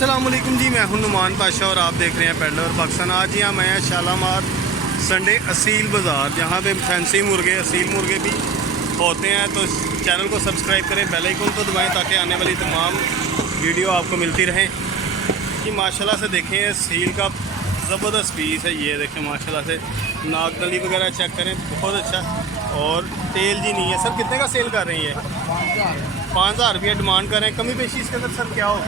अस्सलाम वालेकुम जी, मैं हूं नुमान पाशा और आप देख रहे हैं पेडलर पाकिस्तान। आज यहाँ मैं शालामार संडे असील बाज़ार, जहाँ पे फैंसी मुर्गे असील मुर्गे भी होते हैं। तो चैनल को सब्सक्राइब करें, बेल आइकन को दबाएं ताकि आने वाली तमाम वीडियो आपको मिलती रहें। कि माशाल्लाह से देखें असील का ज़बरदस्त पीस है। ये देखें माशाल्लाह से नागनली वगैरह चेक करें, बहुत अच्छा। और तेल जी नहीं है सर। कितने का सेल कर रही है? 5,000 रुपया डिमांड कर रहे हैं। कमी पेशी इसके अंदर सर क्या हो?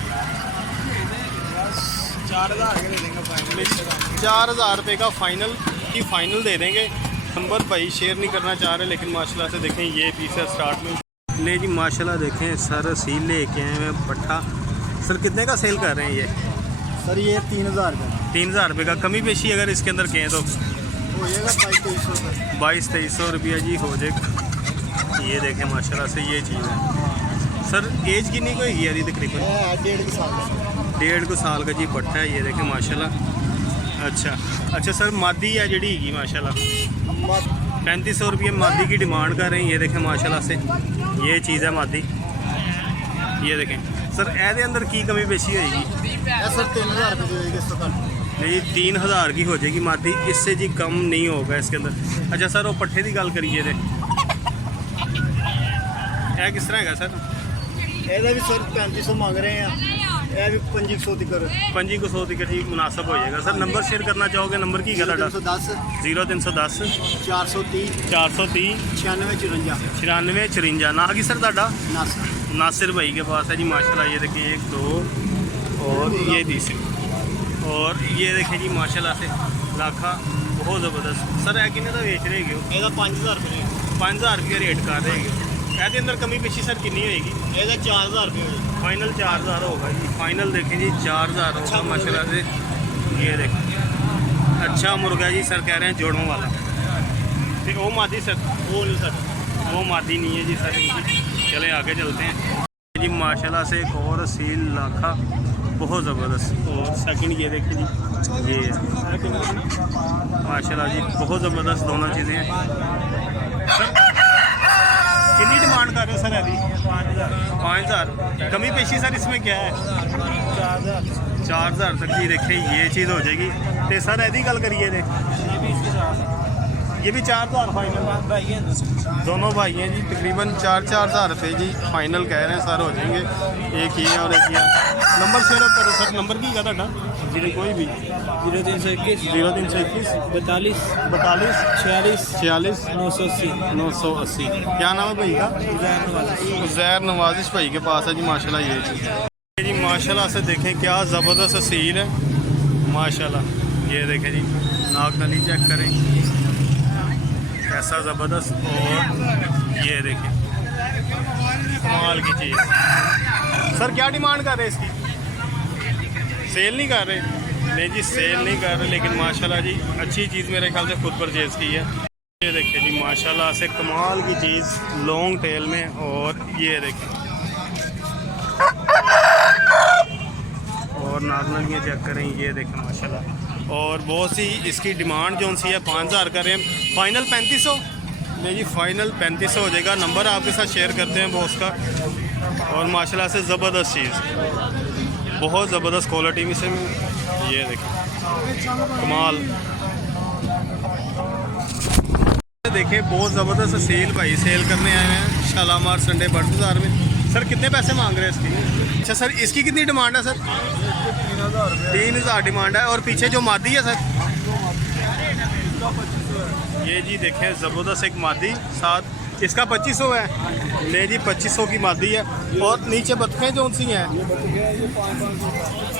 4,000 रुपये का फाइनल दे देंगे। नंबर भाई शेयर नहीं करना चाह रहे, लेकिन माशाल्लाह से देखें ये पीस है स्टार्ट में। ले जी माशाल्लाह देखें सर सील लेके आए हैं पट्ठा। सर कितने का सेल कर रहे हैं ये? सर ये 3,000 रुपये। 3,000 रुपये का। कमी पेशी अगर इसके अंदर कहें तो हो जाएगा 22,000 22-2300 रुपया जी हो जाएगा। ये देखें माशाल्लाह से ये चीज़ है। सर एज कितनी को होगी यारी तकरीबन? 1.5 साल का। 1.5 साल का जी पट्टा है। ये देखें माशाल्लाह। अच्छा सर मादी है जड़ी हैगी माशाल्लाह। 3500 रुपये मादी की डिमांड कर रहे हैं। ये देखें माशाल्लाह से ये चीज़ है मादी। ये देखें सर ऐसे अंदर की कमी पेशी होएगी? सर 3,000 रुपये होएगी इससे कम नहीं, 3,000 की हो जाएगी मादी, इससे जी कम नहीं होगा इसके अंदर। अच्छा सर वो पट्ठे की गल करिए थे, यह किस तरह है सर? ਇਹਦਾ ਵੀ सर 3500 मांग रहे हैं। यह भी 2500 तक 2500 तक ही मुनासिब हो जाएगा। सर नंबर शेयर करना चाहोगे? नंबर की गल 310 0310 430 430 96 96 ना कि सर ਤੁਹਾਡਾ? नासिर नासिर भाई के पास है जी माशाल्लाह। ये देखिए 1 2 और ये तीसरी, और ये देखें जी माशाल्लाह से लाखा बहुत ज़बरदस्त। सर है किन्ने का बेच रहे हो? ਇਹਦਾ 5,000 रुपये 5,000 रुपये रेट कर रहे हो। ਇਹਦੇ अंदर कमी पेशी सर कितनी होएगी? ਇਹਦਾ 4,000 रुपये होएगी। फाइनल 4,000 होगा जी। फाइनल देखें जी 4,000 होगा माशाल्लाह से। ये देखें अच्छा मुर्गा जी सर कह रहे हैं जोड़ों वाला। तो वो मादी सर? वो नहीं सर, वो मादी नहीं है जी सर इनकी। चले आगे चलते हैं जी। माशाल्लाह से एक और सील लाखा बहुत ज़बरदस्त। और सेकंड ये देखें जी, ये माशाल्लाह जी बहुत ज़बरदस्त दोनों चीज़ें हैं। सर कितनी डिमांड कर रहे हो सर अभी? 5,000। कमी पेशी सर इसमें क्या है? 4,000 तक जी। देखे ये चीज़ हो जाएगी। तो सर यदि गल करिए थे ये भी 4,000 फाइनल। दोनों भाई हैं जी तकरीबन 4,000 रुपये जी फाइनल कह रहे हैं सर हो जाएंगे। एक ही है और एक ही है। नंबर शेयर करो सर। नंबर की है ਤੁਹਾਡਾ? कोई भी 0321 0321 42 42 46 46 980 980। क्या नाम है भाई का? उज़ैर नवाजिश भाई के पास है जी माशाल्लाह। ये चीज़ है जी माशाल्लाह से देखें क्या ज़बरदस्त असील है माशाल्लाह। ये देखें जी नागनली चेक करें कैसा ज़बरदस्त। और ये देखें कमाल की चीज़। सर क्या डिमांड कर रहे हैं इसकी? सेल नहीं कर रहे? नहीं जी सेल नहीं कर रहे, लेकिन माशाल्लाह जी अच्छी चीज़ मेरे ख्याल से खुद परचेज़ की है। ये देखें जी माशाल्लाह से कमाल की चीज़ लॉन्ग टेल में। और ये देखें और नागनलियाँ चेक करें। ये देखें माशाल्लाह। और बहुत सी इसकी डिमांड जो सी है 5,000 कर रहे हैं। फाइनल 3500? नहीं जी फाइनल 3500 हो जाएगा। नंबर आपके साथ शेयर करते हैं बॉस का। और माशाल्लाह से ज़बरदस्त चीज़, बहुत ज़बरदस्त क्वालिटी में से। ये देखें कमाल। देखें बहुत ज़बरदस्त सेल भाई सेल करने आए हैं शालामार संडे बड़ बाज़ार में। सर कितने पैसे मांग रहे हैं इसकी? अच्छा सर इसकी कितनी डिमांड है सर? 3,000 डिमांड है। और पीछे जो मादी है सर? ये जी देखें ज़बरदस्त एक मादी साथ। इसका 2500 है। ले जी 2500 की मादी है। और नीचे बत्खें जो सी हैं?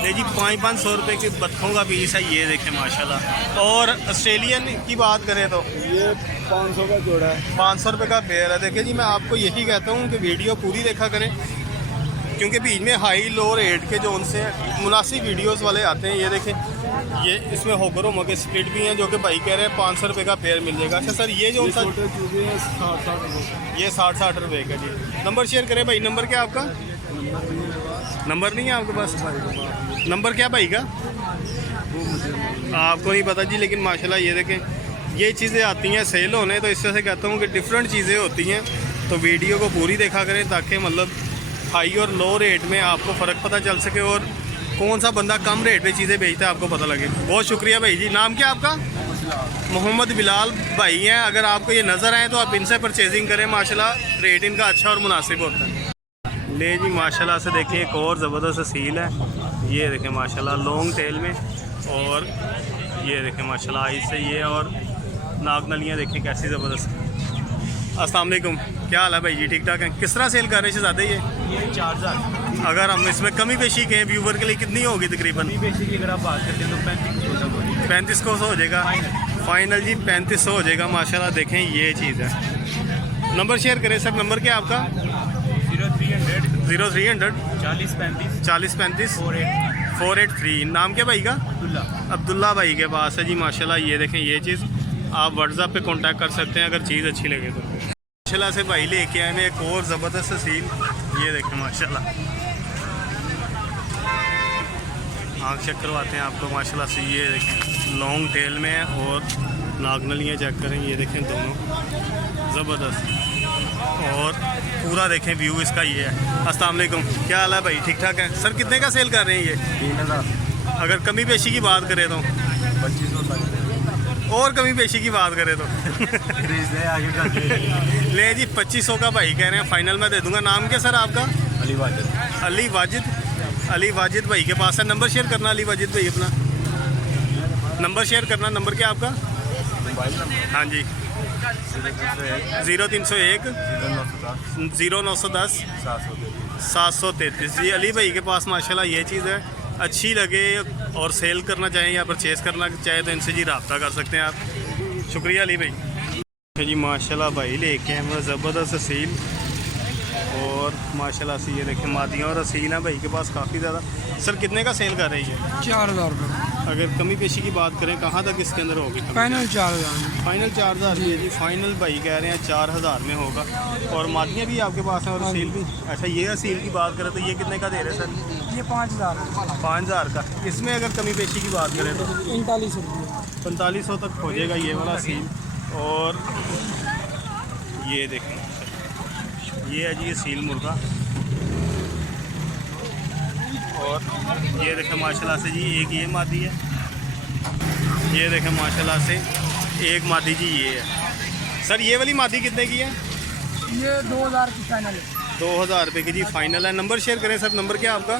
ले जी 500 रुपये की बत्खों का पीस है। ये देखें माशाल्लाह। और ऑस्ट्रेलियन की बात करें तो ये 500 का जोड़ा है। 500 रुपये का पेयर है। देखिए जी मैं आपको यही कहता हूँ कि वीडियो पूरी देखा करें, क्योंकि बीच में हाई लो रेट के जो उनसे मुनासिब वीडियोस वाले आते हैं। ये देखें ये इसमें होकर होमो के स्प्लिट भी हैं जो कि भाई कह रहे हैं 500 रुपये का पेयर मिल जाएगा। अच्छा सर ये जो सा ये 60-60 रुपये का जी। नंबर शेयर करें भाई। नंबर क्या आपका? नंबर नहीं है आपके पास? नंबर क्या भाई का? आपको नहीं पता जी। लेकिन माशाल्लाह ये देखें ये चीज़ें आती हैं सेल होने, तो इससे से कहता हूँ कि डिफरेंट चीज़ें होती हैं। तो वीडियो को पूरी देखा करें ताकि मतलब हाई और लो रेट में आपको फ़र्क पता चल सके और कौन सा बंदा कम रेट पे चीज़ें बेचता है आपको पता लगे। बहुत शुक्रिया भाई जी। नाम क्या आपका? मोहम्मद बिलाल भाई हैं। अगर आपको ये नज़र आए तो आप इनसे परचेजिंग करें, माशाल्लाह रेट इनका अच्छा और मुनासिब होता है। ले जी माशाल्लाह से देखें एक और ज़बरदस्त सील है, ये देखें माशाल्लाह लॉन्ग टेल में, और ये देखें माशाल्लाह आई से ये, और नाक नलियाँ देखें कैसी ज़बरदस्त। अस्सलाम वालेकुम, क्या हाल है भाई जी? ठीक ठाक है। किस तरह सेल कर रहे हैं शहजादे ये 4000 अगर हम इसमें कमी पेशी कहें व्यूवर के लिए कितनी होगी तकरीबन? बेसिक की अगर आप बात करते हैं तो 3500 हो जाएगा फाइनल जी, 3500 हो जाएगा माशाल्लाह। देखें ये चीज़ है। नंबर शेयर करें सर, नंबर क्या आपका? 0300 40 35 483। नाम क्या भाई का? अब्दुल्ला भाई के पास है जी माशाल्लाह। ये देखें ये चीज़, आप व्हाट्सएप पे कांटेक्ट कर सकते हैं अगर चीज़ अच्छी लगे तो। माशाल्लाह से भाई लेके आए हैं एक और ज़बरदस्त सील, ये देखें माशाल्लाह। आँख चेक करवाते हैं आपको माशाल्लाह से, ये देखें लॉन्ग टेल में है, और नागनलियाँ चेक करें, ये देखें दोनों ज़बरदस्त, और पूरा देखें व्यू इसका ये है। अस्सलाम वालेकुम, क्या हाल है भाई? ठीक ठाक है सर। कितने का सेल कर रहे हैं ये? 3000 अगर कमी पेशी की बात करें तो 2500 और कमी पेशी की बात करें तो ले जी 2500 का भाई कह रहे हैं, फाइनल में दे दूंगा। नाम क्या सर आपका? अली वाजिद। अली वाजिद। अली वाजिद भाई के पास है। नंबर शेयर करना अली वाजिद भाई अपना नंबर शेयर करना। नंबर क्या आपका? मोबाइल नंबर हाँ जी 0301 0910 733 जी। अली भाई के पास माशाल्लाह ये चीज़ है, अच्छी लगे और सेल करना चाहें या परचेज़ करना चाहें तो इनसे जी रब्ता कर सकते हैं आप। शुक्रिया अली भाई जी। माशाल्लाह भाई लेके हैं ज़बरदस्त सील, और माशाल्लाह से ये देखें मादियाँ और असील हैं भाई के पास काफ़ी ज़्यादा। सर कितने का सेल कर रही है? 4000 रुपये अगर कमी पेशी की बात करें कहाँ तक इसके अंदर होगी? फाइनल 4000 फाइनल 4000 की है जी। फाइनल भाई कह रहे हैं 4000 में होगा, और मादियाँ भी आपके पास हैं और असील भी। अच्छा ये असील की बात करें तो ये कितने का दे रहे हैं सर? ये 5000 5000 का। इसमें अगर कमी पेशी की बात करें तो 39 रुपये 4500 तक हो जाएगा ये वाला सील। और ये देखें ये है जी ये सील मुर्गा, और ये देखें माशाल्लाह से जी एक ये मादी है, ये देखें माशाल्लाह से एक मादी जी ये है। सर ये वाली मादी कितने की है? ये 2000 की फाइनल है। 2000 रुपये की जी फाइनल है। नंबर शेयर करें सर। नंबर क्या आपका?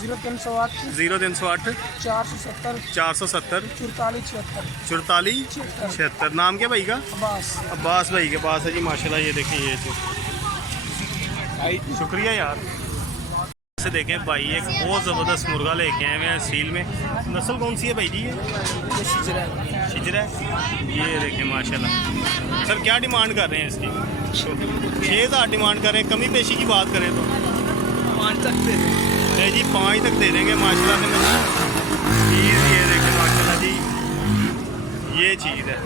0308 0308 470 470 44 44 76। नाम क्या भाई का? अब्बास। अब्बास भाई के पास है जी माशाल्लाह। ये देखें ये चीज़, शुक्रिया यार से। देखें भाई एक बहुत ज़बरदस्त मुर्गा लेके आए हुए हैं सील में। नस्ल कौन सी है भाई जी ये? शिजरा है। ये देखें माशाल्लाह। सर क्या डिमांड कर रहे हैं इसकी? 6000 डिमांड कर रहे हैं। कमी पेशी की बात करें तो 5 तक दे नहीं जी 5 तक दे देंगे माशाल्लाह से। चीज़ ये देखें माशाल्लाह जी ये चीज़ है।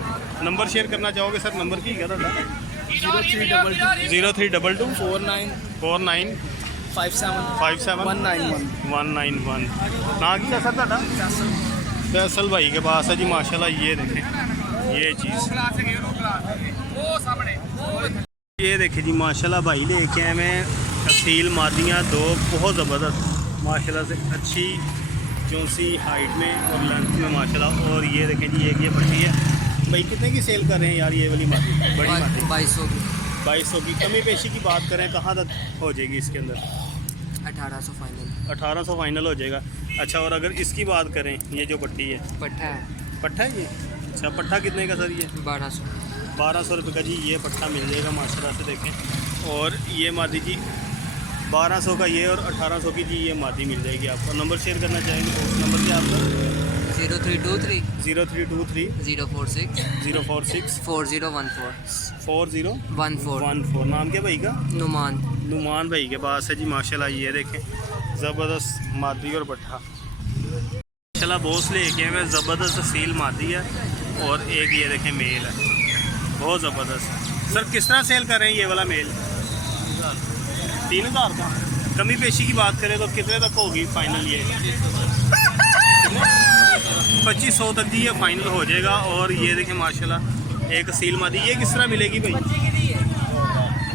नंबर शेयर करना चाहोगे सर? नंबर की क्या था? 0322 49 57 191। ना की सर ਤੁਹਾਡਾ? फैसल भाई के पास है जी माशाल्लाह। ये देखें ये चीज़, ये देखें जी माशाल्लाह भाई लेके आए मैं असील मादियाँ दो बहुत ज़बरदस्त माशाल्लाह से, अच्छी चौंसी हाइट में और लेंथ में माशाल्लाह। और ये देखें जी एक ये पट्टी है भाई। कितने की सेल कर रहे हैं यार ये वाली मादी? बड़ी मादी 2200 की। कमी पेशी की बात करें कहाँ तक हो जाएगी इसके अंदर? 1800 फाइनल। 1800 फाइनल हो जाएगा। अच्छा और अगर इसकी बात करें ये जो पट्टी है, पट्टा है। पट्टा है ये? अच्छा पट्टा कितने का सर? ये 1200 रुपये का जी ये पट्टा मिल जाएगा माशाल्लाह से। देखें और ये मादी जी 1200 का ये, और 1800 की जी ये मादी मिल जाएगी आपको। नंबर शेयर करना चाहेंगे तो नंबर क्या आपका? 0323 0323 046 046 4014 4014। नाम क्या भाई का? नुमान। नुमान भाई के पास है जी माशाल्लाह। ये देखें ज़बरदस्त मादी और पट्ठा माशाल्लाह। बोस लेके हमें ज़बरदस्त सील मादी है, और एक ये देखें मेल है बहुत ज़बरदस्त। सर किस तरह सेल कर रहे हैं ये वाला मेल? 3000 का। कमी पेशी की बात करें तो कितने तक होगी फाइनल? ये 2500 तक जी ये फाइनल हो जाएगा। और ये देखें माशाल्लाह एक सील मादी, ये किस तरह मिलेगी भाई?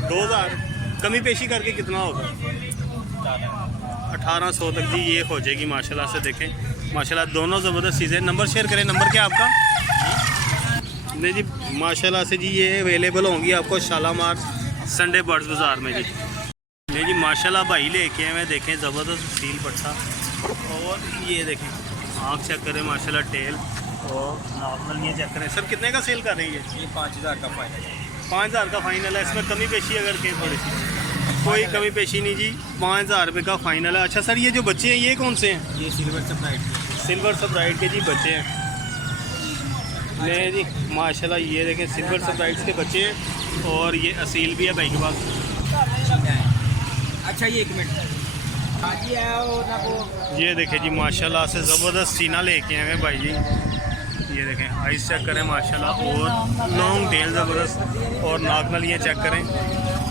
2000। कमी पेशी करके कितना होगा? 1800 तक जी ये हो जाएगी माशाल्लाह से। देखें माशाल्लाह दोनों ज़बरदस्त चीज़ें। नंबर शेयर करें, नंबर क्या आपका? नहीं जी माशाल्लाह से जी ये अवेलेबल होंगी आपको शालामार संडे बर्ड्स बाज़ार में जी। नहीं जी माशाल्लाह भाई लेके आए हैं, देखें ज़बरदस्त सील पट्टा। और ये देखें आँख चेक करें माशाल्लाह, टेल और नॉर्मल ये चेक करें। सर कितने का सेल कर रही है? ये 5000 का फाइनल है। 5000 का फाइनल है। इसमें कमी पेशी अगर कहीं थोड़ी सी? कोई कमी पेशी नहीं जी, 5000 रुपये का फाइनल है। अच्छा सर ये जो बच्चे हैं ये कौन से हैं? ये सिल्वर सप्राइट के। सिल्वर सप्राइट के जी बच्चे हैं। नहीं जी माशाल्लाह ये देखें सिल्वर सप्राइट्स के बच्चे हैं। और ये असील भी है भाई के पास। अच्छा ये 1 मिनट ये देखें जी माशाल्लाह से ज़बरदस्त सीना लेके आए हैं भाई जी। ये देखें आइस चेक करें माशाल्लाह, और लॉन्ग टेल ज़बरदस्त, और नागनल ये चेक करें,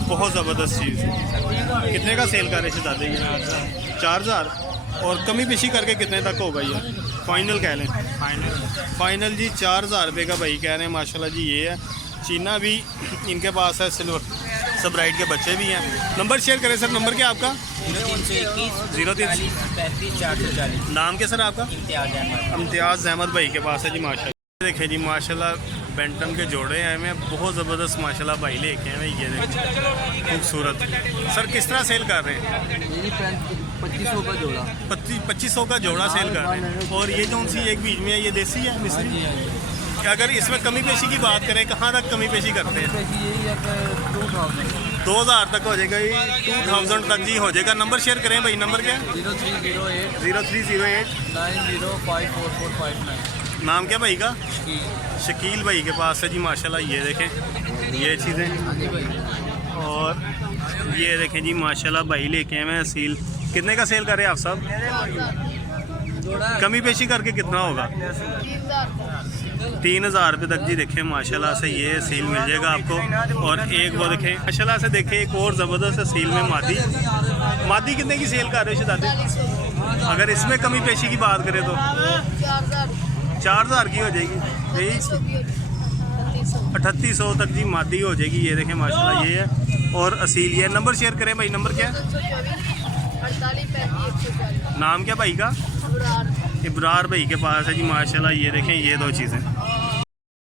बहुत ज़बरदस्त चीज़। कितने का सेल कर रहे हैं दादा? ये 4000। और कमी पेशी करके कितने तक होगा ये? फाइनल कह लें। फाइनल जी 4000 रुपये का भाई कह रहे हैं माशाल्लाह जी। ये है चीना भी इनके पास है, सिल्वर सब्राइट के बच्चे भी हैं। नंबर शेयर करें सर, नंबर क्या आपका? 03 440। नाम क्या सर आपका? इम्तियाज़ अहमद भाई के पास है जी माशाल्लाह। देखें जी माशाल्लाह बेंटन के जोड़े आए हैं, बहुत ज़बरदस्त माशाल्लाह भाई लेके आए हैं। ये देखें खूबसूरत। सर किस तरह सेल कर रहे हैं? 2500 का जोड़ा। 2500 का जोड़ा सेल कर रहे हैं। और ये जो सी एक बीच में है ये देसी है मिस्री? अगर इसमें कमी पेशी की बात करें कहाँ तक कमी पेशी करते हैं? 2000 तक हो जाएगा, ये 2000 तक जी हो जाएगा। नंबर शेयर करें भाई, नंबर क्या है? 0308 90544459। नाम क्या भाई का? शकील भाई के पास है जी माशाल्लाह। ये देखें ये चीज़ें, और ये देखें जी माशाल्लाह भाई लेके आए हैं असील। कितने का सेल कर रहे हैं आप सब? कमी पेशी करके कितना होगा? 3000 रुपये तक जी। देखें माशाल्लाह से ये सील मिल जाएगा आपको। और एक वो देखें माशाल्लाह से, देखें एक और ज़बरदस्त सील में मादी। मादी कितने की सेल कर रहे हो दादी? अगर इसमें कमी पेशी की बात करें तो 4000 की हो जाएगी। यही 3800 तक जी मादी हो जाएगी। ये देखें माशाल्लाह ये है, और असील ये है। नंबर शेयर करें भाई, नंबर क्या है? नाम क्या भाई का? इब्रार भाई के पास है जी माशाल्लाह। ये देखें ये दो चीज़ें।